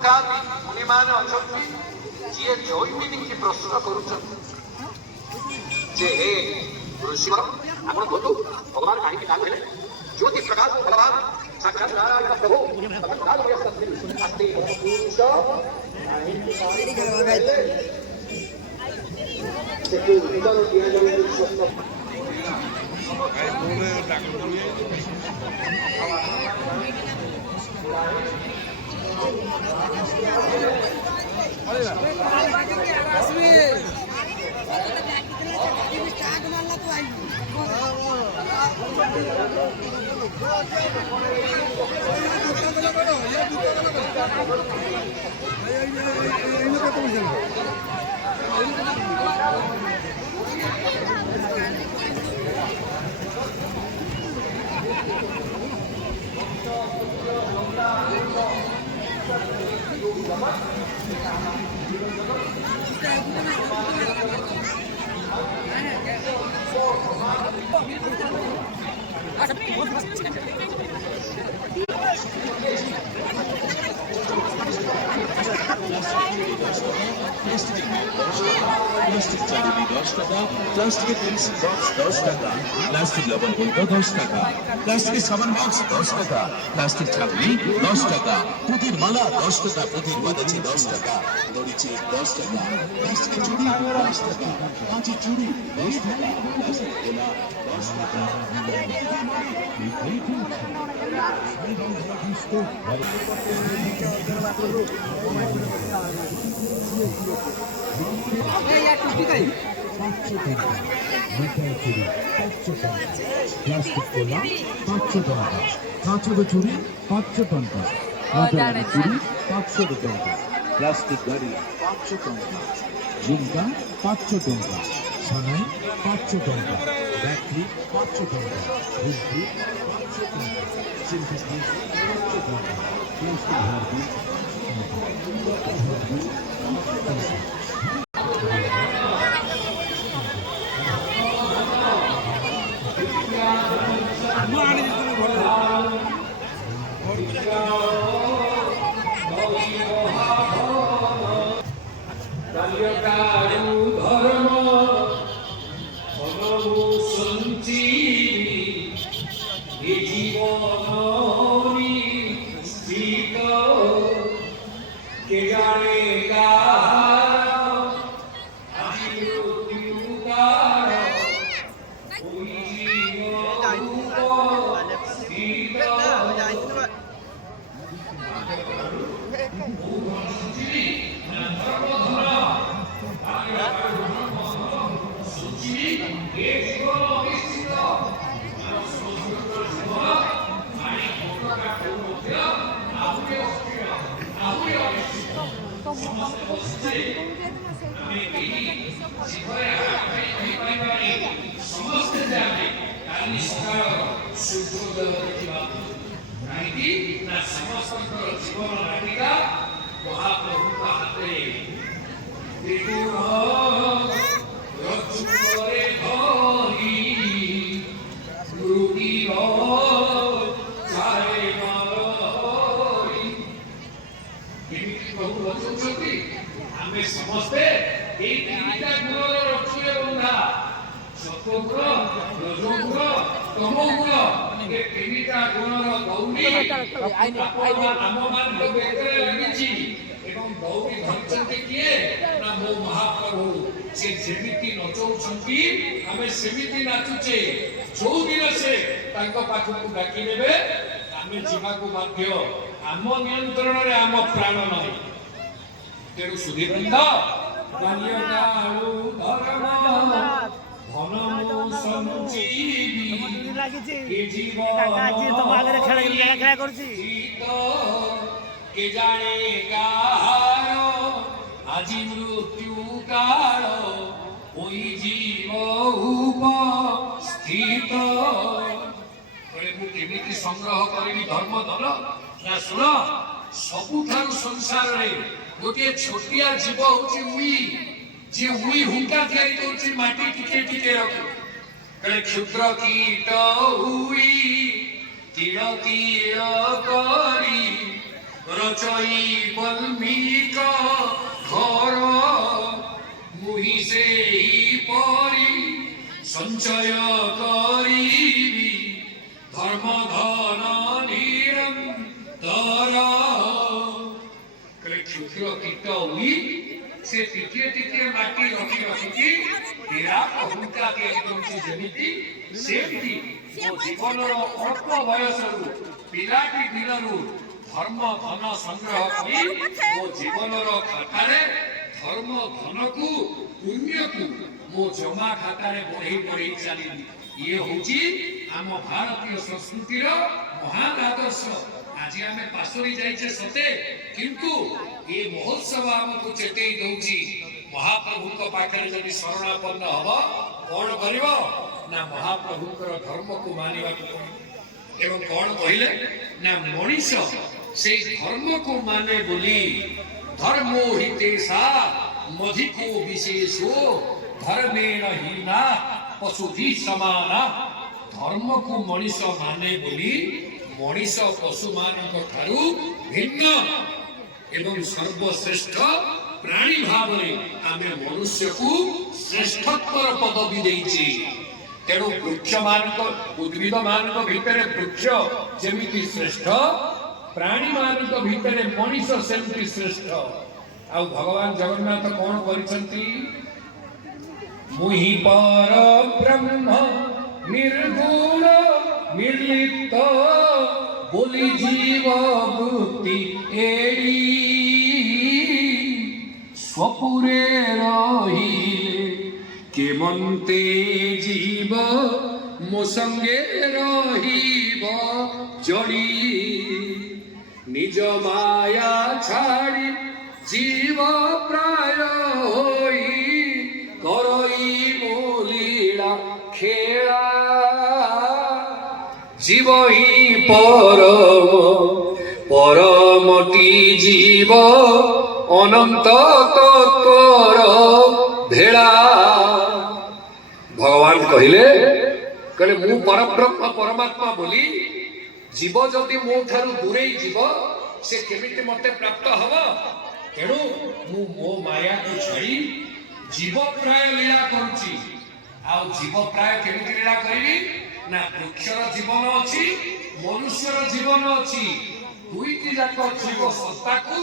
मुनिमान अछंती जी जैमिनी की प्रश्न करुछन जे हे ऋषिवर आपण बोलतो भगवान काही की नाम ज्योति प्रकाश भगवान साक्षात नारायण प्रभु भगवान व्यस्त अस्ति पुरुष सेकु विचार दिया जावे शब्द প্লাস্টিক চালনি 10 টাকা, প্লাস্টিকের পেন্সিল বক্স 10 টাকা, প্লাস্টিক লবণ গুঁড়ো 10 টাকা, প্লাস্টিকের সাবান বক্স 10 টাকা, প্লাস্টিক ছাগলি 10 টাকা, পুঁতির মালা 10 টাকা, পুঁতির বাদাচি 10 টাকা, দড়ি চেক 10 টাকা, প্লাস্টিকের চুড়ি 10 টাকা, কাঁচের চুড়ি 10 টাকা, প্লাস্টিক গোলা 10 টাকা। প্লাস্টিক কোলা 500 টাকা, কাঁচের চুড়ি 500 টাকা, কাঁচের চুড়ি 500 টাকা, প্লাস্টিক গাড়ি 500 টাকা, ঝুমকা 500 টাকা, সানাই 500 টাকা, ব্যাটারি 500 টাকা, ঘুমকি 500 টাকা, সিল্কি 500 টাকা, প্লাস্টিক হারবি আজি মৃত্যু কাল ওই জীব উপস্থিত কেমিতি সংগ্রহ করিবি ধর্ম ধন না শুণ ସବୁଠାରୁ ସଂସାରରେ ଗୋଟିଏ ଛୋଟିଆ ଜୀବ ହଉଛି ଉଇ। ଯିଏ ଉଇ ହୁଙ୍କା ତିଆରି କରୁଛି ମାଟି ଟିକେ ଟିକେ ରଖି କ୍ଷୁଦ୍ର କୀଟ ଉଇ ତିଳ ତିଳ କରି রচই বল্মীক ঘর মুহি সেই পরি সঞ্চয় করিবি ধর্ম ধন নিরন্তর। ক্ষুদ্র কীট উই ସେ ଟିକିଏ ଟିକିଏ ମାଟି ରଖି ରଖିକି ବିରାଟ ଅହଙ୍କା ତିଆରି କରୁଛି। ଯେମିତି ସେମିତି ମୋ ଜୀବନର ଅଳ୍ପ ବୟସରୁ ପିଲାଟି ଦିନରୁ ଧର୍ମ ଧନ ସଂଗ୍ରହ କରି ମୋ ଜୀବନର ଖାତାରେ ଧର୍ମ ଧନକୁ ପୁଣ୍ୟକୁ ମୋ ଜମା ଖାତାରେ ବଢେଇ ବଢେଇ ଚାଲିଲି। ଇଏ ହଉଛି ଆମ ଭାରତୀୟ ସଂସ୍କୃତିର ମହାନ ଆଦର୍ଶ। ଆଜି ଆମେ ପାସୋରି ଯାଇଛେ ସତେ, କିନ୍ତୁ ଏ ମହୋତ୍ସବ ଆମକୁ ଚେତେଇ ଦଉଛି ମହାପ୍ରଭୁଙ୍କ ପାଖରେ ଯଦି ଶରଣାପନ୍ନ ହବ କଣ କରିବ ନା ମହାପ୍ରଭୁଙ୍କର ଧର୍ମକୁ ମାନିବାକୁ ପଡିବ। ଏବଂ କଣ କହିଲେ ନା ମଣିଷ ସେଇ ଧର୍ମକୁ ମାନେ ବୋଲି ଧର୍ମୋ ହିତେଶା ମଧିକୋ ବିଶେଷୋ ଧର୍ମେଣ ହୀନା ପଶୁଧି ସମାନା। ଧର୍ମକୁ ମଣିଷ ମାନେ ବୋଲି ମଣିଷ ପଶୁମାନଙ୍କ ଠାରୁ ଭିନ୍ନ ଏବଂ ସର୍ବଶ୍ରେଷ୍ଠ ପ୍ରାଣୀ ଭାବରେ ଆମେ ମନୁଷ୍ୟକୁ ଶ୍ରେଷ୍ଠତ୍ୱର ପଦବୀ ଦେଇଛି। ତେଣୁ ବୃକ୍ଷ ମାନଙ୍କ ଉଦ୍ଭିଦ ମାନଙ୍କ ଭିତରେ ବୃକ୍ଷ ଯେମିତି ଶ୍ରେଷ୍ଠ, ପ୍ରାଣୀ ମାନଙ୍କ ଭିତରେ ମଣିଷ ସେମିତି ଶ୍ରେଷ୍ଠ। ଆଉ ଭଗବାନ ଜଗନ୍ନାଥ କଣ କରିଛନ୍ତି? ମୁହିଁ ପର ବ୍ରହ୍ମ ନିର୍ଗୁଣ ନିର୍ଲିପ୍ତ ବୋଲି ଜୀବ ବୃତ୍ତି ଏଇ ସ୍ୱପୁରେ ରହିଲେ କେମନ୍ତେ ଜୀବ ମୋ ସଙ୍ଗେ ରହିବ ଜଡ଼ି। ନିଜ ମାୟା ଛାଡ଼ି ଜୀବ ପ୍ରାୟ ହୋଇ କରଇ ମୋ ଲୀଳା ଖେଳା। জীব হি পরম পরমটি জীব অনন্ত তত্ত্বর ভেড়া। ভগবান কহিলে ମୁଁ ପରବ୍ରହ୍ମ ପରମାତ୍ମା ବୋଲି ଜୀବ ଯଦି ମୋ ଠାରୁ ଦୂରେଇ ଯିବ ସେ କେମିତି ମତେ ପ୍ରାପ୍ତ ହବ? ତେଣୁ ମୁଁ ମୋ ମାୟାକୁ ଛାଡ଼ି ଜୀବ ପ୍ରାୟ ଲୀଳା କରୁଛି। ଆଉ ଜୀବ ପ୍ରାୟ କେମିତି ଲୀଳା କରିବି ନା ବୃକ୍ଷର ଜୀବନ ଅଛି, ମନୁଷ୍ୟର ଜୀବନ ଅଛି। ଦୁଇଟି ଯାକ ଜୀବ ସତ୍ତାକୁ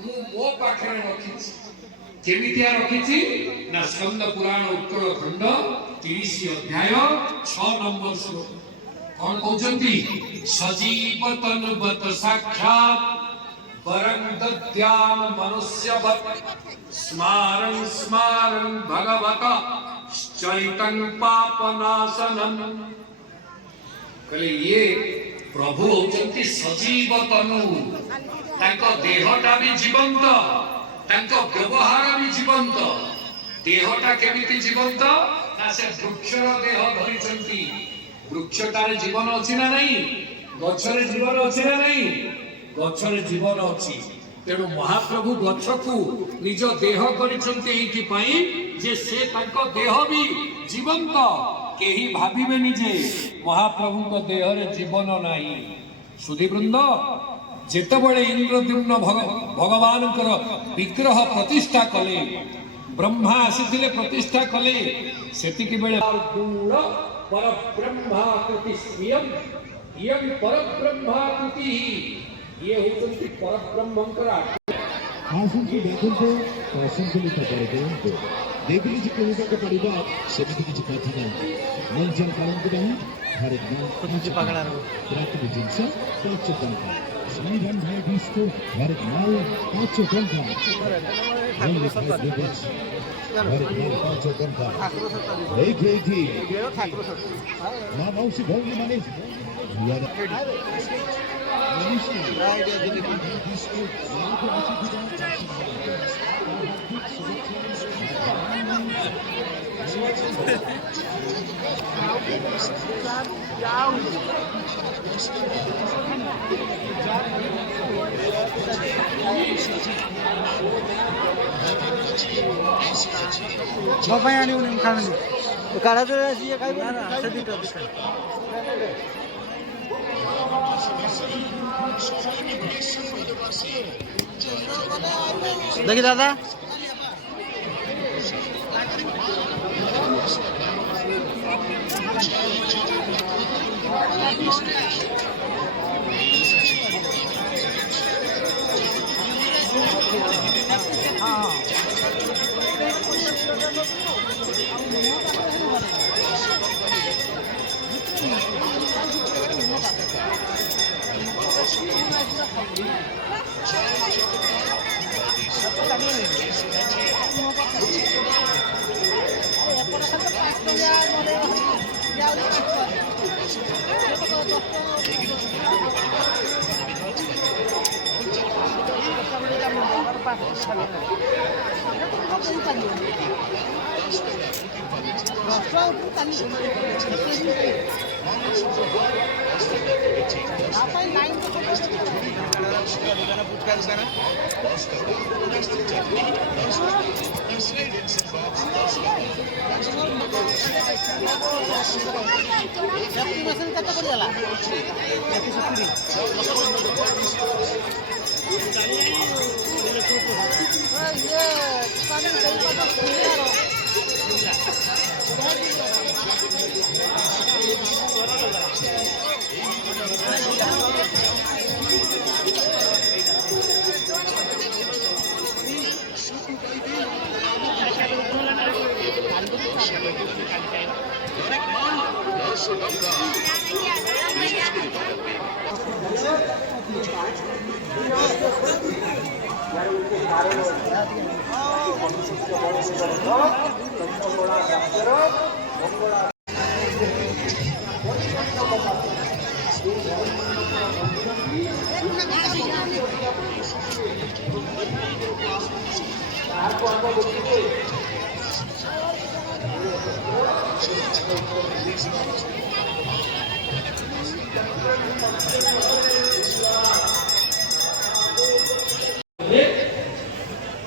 ମୁଁ ମୋ ପାଖରେ ରଖିଛି। କେମିତିଆ ରଖିଛି ନା ସ୍କନ୍ଦ ପୁରାଣ ଉତ୍ତର ଖଣ୍ଡ 30 ଅଧ୍ୟାୟ 6 ନମ୍ବର ଶ୍ଲୋକ କଣ କହୁଛନ୍ତି? ସଜୀବ ତନୁବତ ସାକ୍ଷାତ ବରଂ ଦଦ୍ୟାମ ମନୁଷ୍ୟବତ ସ୍ମାରଂ ସ୍ମାରଂ ଭଗବତ ଚରିତଂ ପାପନାଶନଂ। କହିଲେ ଇଏ ପ୍ରଭୁ ହଉଛନ୍ତି ସଜୀବ ତନୁ। ତାଙ୍କ ଦେହଟା ବି ଜୀବନ୍ତ, ତାଙ୍କ ବ୍ୟବହାର ବି ଜୀବନ୍ତ। ଦେହଟା କେମିତି ଜୀବନ୍ତ ନା ସେ ବୃକ୍ଷର ଦେହ ଧରିଛନ୍ତି। ବୃକ୍ଷଟାରେ ଜୀବନ ଅଛି ନା ନାହିଁ? ଗଛରେ ଜୀବନ ଅଛି ନା ନାହିଁ? ଗଛରେ ଜୀବନ ଅଛି। ତେଣୁ ମହାପ୍ରଭୁ ଗଛକୁ ନିଜ ଦେହ କରିଛନ୍ତି ଏଇଥିପାଇଁ ଯେ ସେ ତାଙ୍କ ଦେହ ବି ଜୀବନ୍ତ। କେହି ଭାବିବେନି ଯେ ମହାପ୍ରଭୁଙ୍କ ଦେହରେ ଜୀବନ ନାହିଁ। ସୁଧୀବୃନ୍ଦ, ଯେତେବେଳେ ଇନ୍ଦ୍ରଦ୍ୟୁମ୍ନ ଭଗବାନଙ୍କର ବିଗ୍ରହ ପ୍ରତିଷ୍ଠା କଲେ, ବ୍ରହ୍ମା ଆସିଥିଲେ ପ୍ରତିଷ୍ଠା କଲେ, ସେତିକି ବେଳେ ପରବ୍ରହ୍ମାକୃତି ସ୍ୱୟଂ ଇୟଂ ପରବ୍ରହ୍ମାକୃତି। ଇଏ ହେଉଛନ୍ତି ପରବ୍ରହ୍ମଙ୍କର ଆସନ୍ତୁ ଦେଖନ୍ତୁ, ଆସନ୍ତୁ ଲିଖା କରି ଦିଅନ୍ତୁ। ଦେଖିଲି ଯେ କହିବାକୁ ପଡ଼ିବ ସେମିତି କିଛି କଥା ନାହିଁ। ମଞ୍ଜନ ପାଳନ୍ତୁ ନାହିଁ। ହରେ ପ୍ରାକୃତିକ ଜିନିଷ 5 ଟଙ୍କା। ସଂବିଧାନ ଭାଇ ବିସ୍କୁ ହରେ ମାଲ 5 ଟଙ୍କା। ଏଇଠି ମା ମାଉସୀ ଭଉଣୀ ମାନେ ମୋ ପାଇଁ ଆଣିବୁନି, ମୁଁ ଖାଇବିନି। କାଢ଼ା ତ ସିଏ ଖାଇବ ନା, ସେ ଦିଟା দেখি দাদা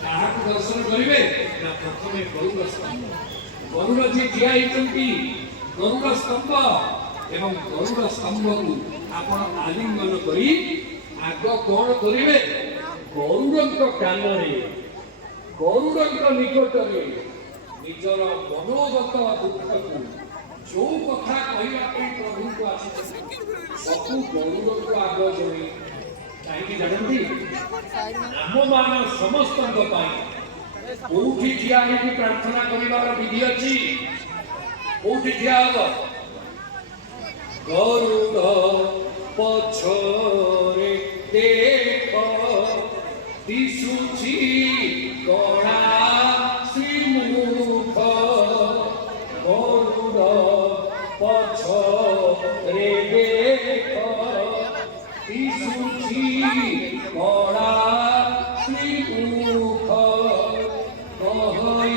କାହାକୁ ଦର୍ଶନ କରିବେ ନା ପ୍ରଥମେ ଗରୁଡ଼ ସ୍ତମ୍ଭ। ଗରୁଡ଼ ଯିଏ ଠିଆ ହେଇଛନ୍ତି ଗରୁଡ଼ ସ୍ତମ୍ଭ ଏବଂ ଗରୁଡ଼ ସ୍ତମ୍ଭକୁ ଆପଣ ଆଲିଙ୍ଗନ କରି ଆଗ କଣ କରିବେ? ଗରୁଡ଼ଙ୍କ କାନରେ ଗରୁଡ଼ଙ୍କ ନିକଟରେ ନିଜର ମନୋଗତ ଦୁଃଖକୁ ଯୋଉ କଥା କହିବା ପାଇଁ ପ୍ରଭୁଙ୍କୁ ଆସିଛନ୍ତି ସବୁ ଗରୁଡ଼ଙ୍କୁ ଆଗ ଜଣେ କାହିଁକି ଜାଣନ୍ତି? ଆମମାନ ସମସ୍ତଙ୍କ ପାଇଁ କୋଉଠି ଠିଆ ହେଇକି ପ୍ରାର୍ଥନା କରିବାର ବିଧି ଅଛି? କୋଉଠି ଠିଆ ହବ? ଗରୁଡ଼ ପଛରେ ଦେଖ ଦିଶୁଛି କଳା ଶ୍ରୀମୁଖ। ଗରୁଡ଼ ପଛରେ ଦେଖ দিশুচি কড়া শ্রীমুখ কহই